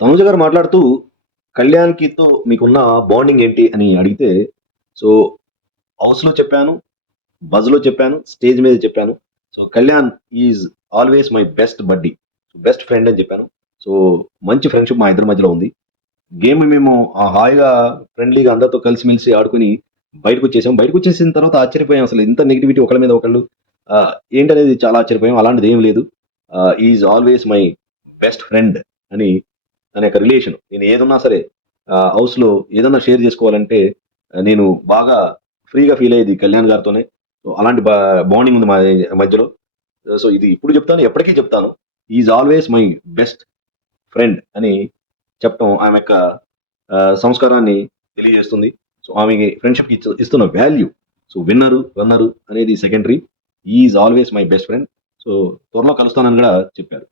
తనుజ గారు మాట్లాడుతూ కళ్యాణ్కితో మీకున్న బాండింగ్ ఏంటి? అని అడిగితే సో హౌస్లో చెప్పాను బజ్లో చెప్పాను స్టేజ్ మీద చెప్పాను. So Kalyan is always my best buddy. Best friend అని చెప్పాను. సో మంచి ఫ్రెండ్షిప్ మా ఇద్దరి మధ్యలో ఉంది. గేమ్ మేము ఆ హాయిగా ఫ్రెండ్లీగా అందరితో కలిసిమెలిసి ఆడుకుని బయటకు వచ్చేసాం బయటకు వచ్చేసిన తర్వాత ఆశ్చర్యపోయాం. అసలు ఇంత నెగిటివిటీ ఒకళ్ళ మీద ఒకళ్ళు ఏంటనేది చాలా ఆశ్చర్యపోయాం. అలాంటిది ఏం లేదు is always my best friend అని అనే ఒక రిలేషన్ నేను ఏదన్నా సరే హౌస్లో ఏదన్నా షేర్ చేసుకోవాలంటే నేను బాగా ఫ్రీగా ఫీల్ అయ్యేది కళ్యాణ్ గారితోనే. సో అలాంటి బాండింగ్ ఉంది మా మధ్యలో. సో ఇది ఇప్పుడు చెప్తాను ఎప్పటికీ చెప్తాను. Is always my best friend అని చెప్పడం ఆమె యొక్క సంస్కారాన్ని తెలియజేస్తుంది. సో ఆమెకి ఫ్రెండ్షిప్కి ఇస్తున్న వాల్యూ సో విన్నరు రన్నరు అనేది secondary is always my best friend so త్వరలో కలుస్తానని కూడా చెప్పారు.